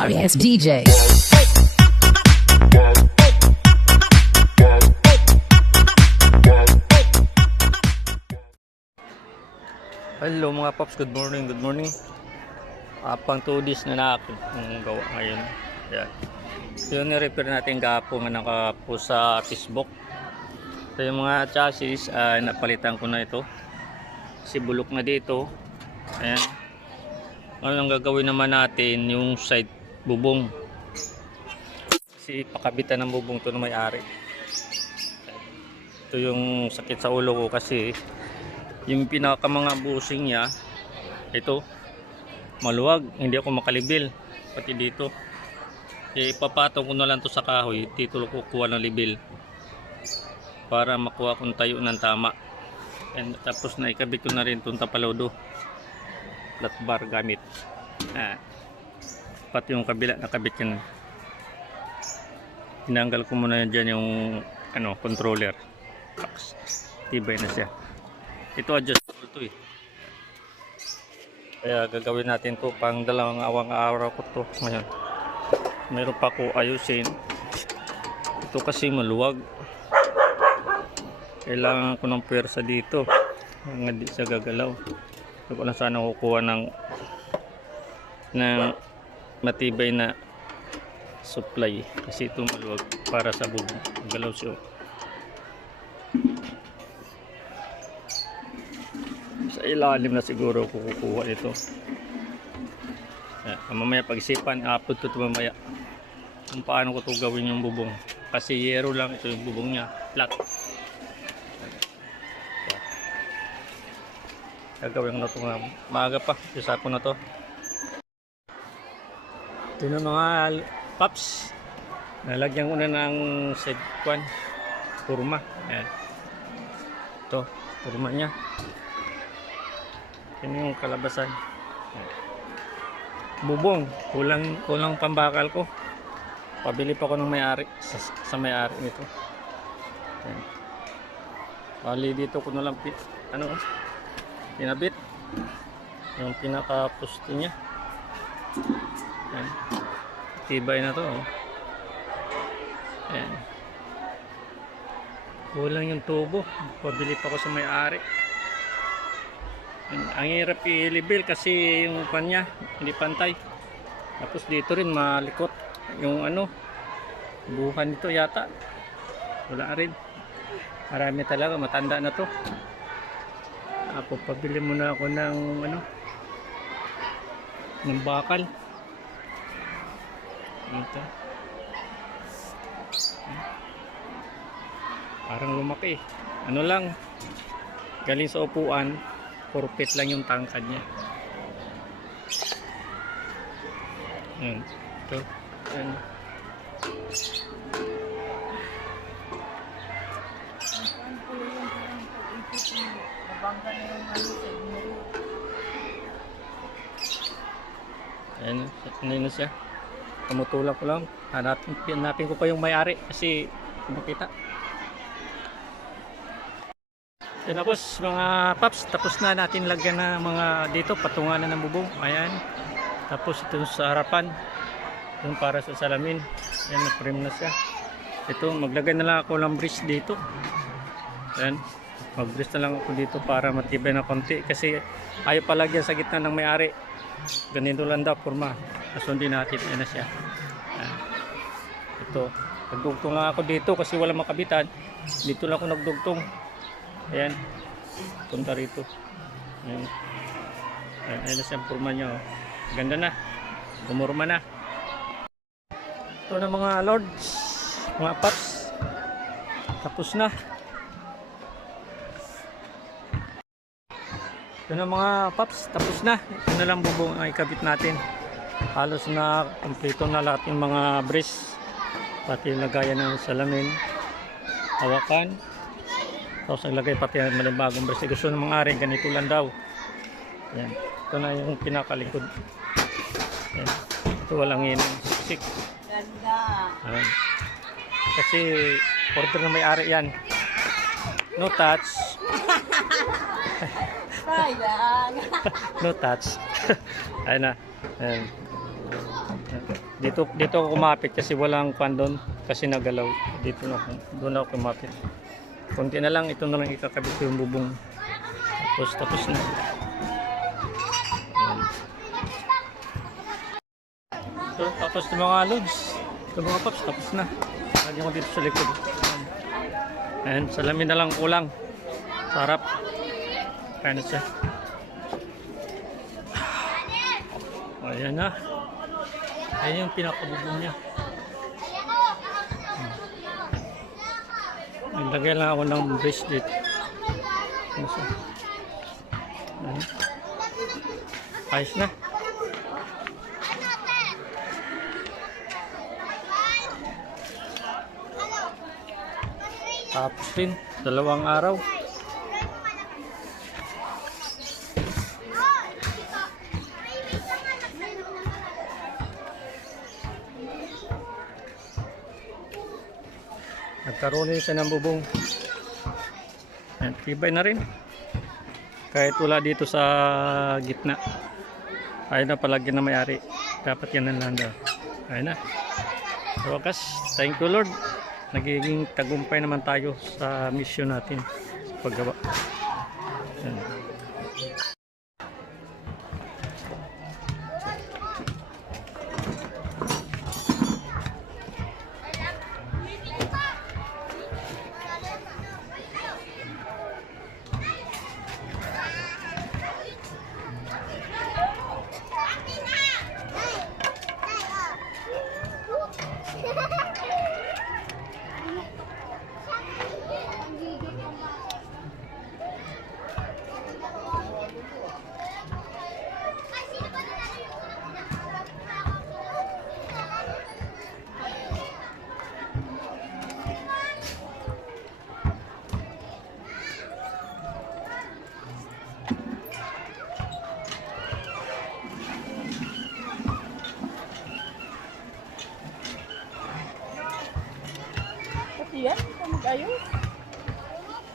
sorry ass DJ. Hello mga paps, good morning, good morning. Pang 2 days na natin ang gawa ngayon. Yan. Yun ni-repair natin kahapon nga nakapost sa Facebook. So yung mga chassis, napalitan ko na ito. Si bulok na dito. Ayan. Ano ang gagawin naman natin yung side bubong. Kasi pakabitan ng bubong to na may-ari. Ito yung sakit sa ulo ko kasi yung pinaka mga busing niya ito maluwag, hindi ako makalibil pati dito. Ipapatong ko na lang to sa kahoy, dito ko kukuha ng libil para makuha kong tayo ng tama. And tapos na ikabit ko na rin itong tapalodo flat bar gamit pati yung kabila nakabit yan. Tinanggal ko muna dyan yung controller, tibay na siya. Ito adjustable to kaya gagawin natin to pang dalawang araw ko to ngayon. Meron pa ko ayusin ito kasi maluwag, kailangan ko ng pwersa dito nga di sa gagalaw. Hindi ko na sana kukuha ng matibay na supply kasi ito maluwag para sa bubong galaw siya. Sa ilalim na siguro kukuha ito. Mamaya pag-isipan, upload ko ito mamaya kung paano ko ito gawin yung bubong kasi yero lang ito yung bubong nya flat. Gagawin ko na ito nga maaga pa, isa ko na ito. Ito na mga paps, nalagyan ko na ng side kurma. Ito kurma nya. Ini yung kalabasan. Bubong, kulang pambakal ko. Pabili pa ko ng may-ari sa may-ari nito. Ayan. Bali dito ko na lang pinabit yung pinaka-poste niya. Ayan. Tibay na to. Ayan. Kulang yung tubo. Pabili pa ko sa may-ari. Ang hirap i-level kasi yung kanya hindi pantay. Tapos dito rin malikot yung buhan nito yata. Wala rin. Marami talaga, matanda na to. Ako pabili muna ako ng ng bakal. Ito. Parang lumaki. Ano lang, galing sa upuan. Purpit lang yung tangkad niya. Ito. Ayan. Ayan. Ano na siya. Tumutulak ko lang. Hanapin ko pa yung may-ari kasi makita. Tapos mga paps, tapos na natin lagyan na mga dito patunganan ng bubong. Ayan. Tapos ito sa harapan, yung para sa salamin. Ayan, na-frame na siya. Ito, maglagay na lang ako ng bridge dito. Ayan, mag-bridge na lang ako dito para matibay na konti kasi ayaw palagyan sa gitna ng may-ari. Ganito lang daw forma. Nasundin natin. Ayan na siya. Ayan. Ito, nagdugtong lang ako dito kasi wala makabitan. Dito lang ako nagdugtong. Ayan, punta rito. Ayan. Ayan na siyang forma niya. Ganda na, umurma na. Ito na mga lords, mga paps, tapos na. Ito na mga paps, tapos na. Ito na lang bubong ang ikabit natin. Halos na kompleto na lahat yung mga brace, pati lagayan ng salamin, hawakan. Tapos naglagay pati ang malibagong brace. Gusto ng mga ari, ganito lang daw. Ayan. Ito na yung pinakalikod. Ayan. Ito walang siksik. Ayan. Kasi order na may-ari yan. No touch. No touch. Ayan na. Ayan. Dito ako kumapit kasi walang kwan doon kasi nagalaw. Dito na ako, doon ako kumapit. Konti na lang, ito na lang ikakabit ko yung bubong. Tapos na. Ayan. So, tapos na mga loads. Ito mga paps, tapos na. Lagyan ko dito sa likod. Ayan, salamin na lang kulang. Sarap. Kaya na siya. Ayan na. Ayan yung pinakabubong niya. Nilagay lang ako ng bracelet. Ayos na. Tapos din, 2 araw. Nagkaroon din siya ng bubong. Ayan, tibay na rin. Kahit wala dito sa gitna. Ayun na palagi na may-ari. Dapat yan ang landa. Ayun na. Sa wakas, thank you Lord. Nagiging tagumpay naman tayo sa mission natin. Paggawa. Ayan. Yan, ito mag-ayos.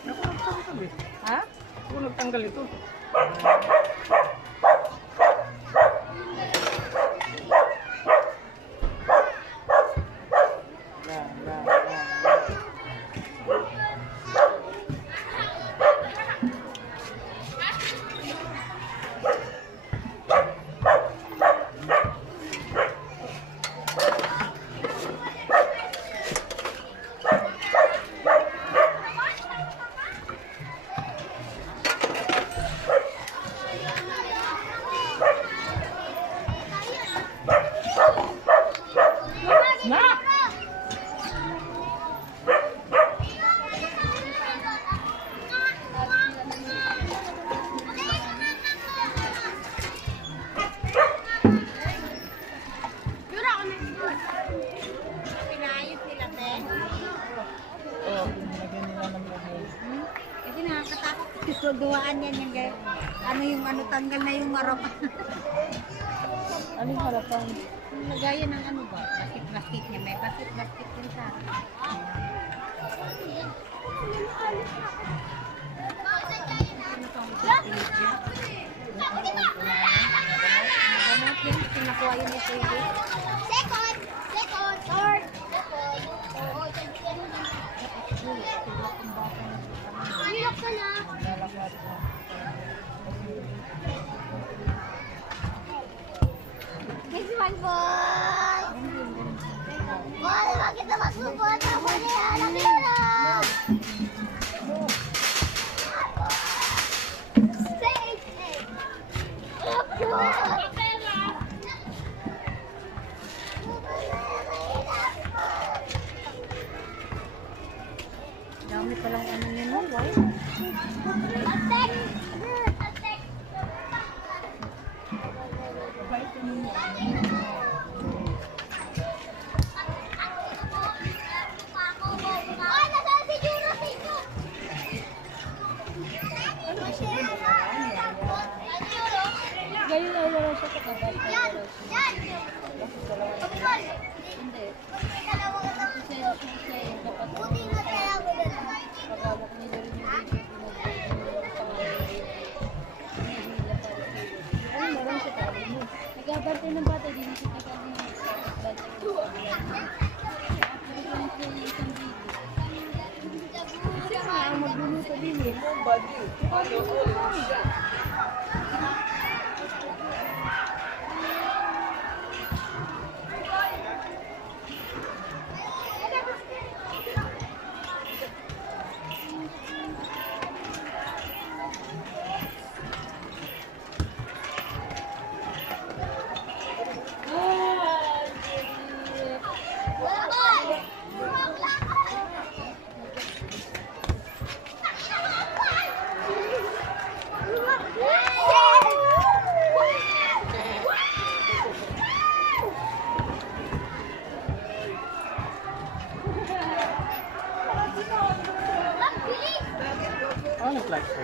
Ako nagtanggal eh. Ha? Ako nagtanggal ito. Kasi nakakatakot. Duwaan yan yung ano tanggal na yung harapan. Ano yung harapan? Lagayan ng ano ba? Plastic niya. May plastic din sa Pinakuha yun ito yun. Second! Third! Hilok ka na! This one, boy! Boy, bakit na magsubot? Ako na yan! Ang hirap! Dami palang ano yun, no? Wow. Gayon na wala siya sa kabal. Hindi. Nagabantay ng bata din sa Magluluto din eh. Ano flash ko?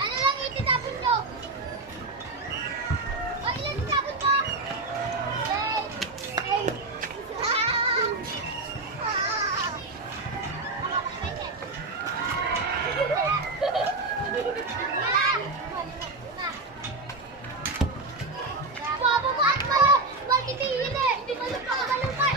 Ano lang ititapon nyo? O, ilan itapon mo? Papabuhat mo! Magtitihin eh! Hindi mo lang pakabalupan!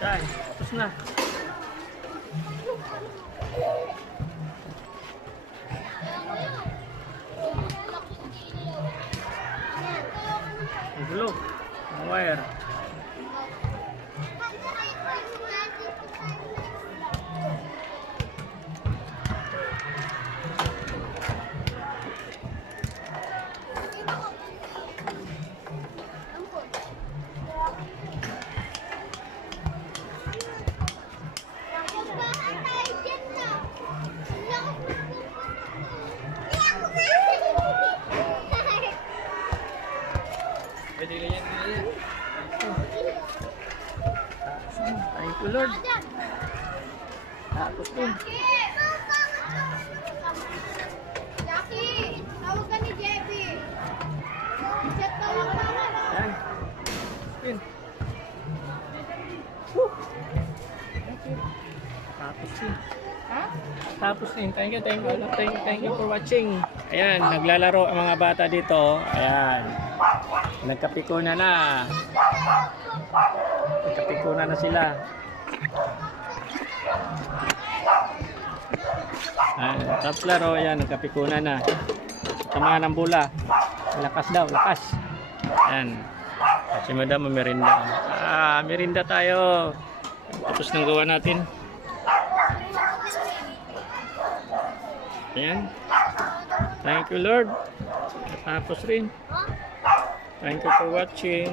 Yan, tapos na. Ang gulo. Ang wire. Pwede ganyan ganyan. Thank you Lord. Tapos din. Jackie, tawag ka ni Jeffy. Chat ka lang naman. Yan. Yun. Woo! Tapos din. Tapos din. Thank you for watching. Ayan, naglalaro ang mga bata dito. Ayan. Nagkapikuna na. Nagkapikuna na sila. Ayan, tapos laro. Ayan, nagkapikuna na. Tamahan ng bola. Lakas daw, lakas. Ayan. At si Madam merinda. Merinda tayo. Tapos nang gawa natin. Ayan. Thank you Lord. Tapos rin. Thank you for watching.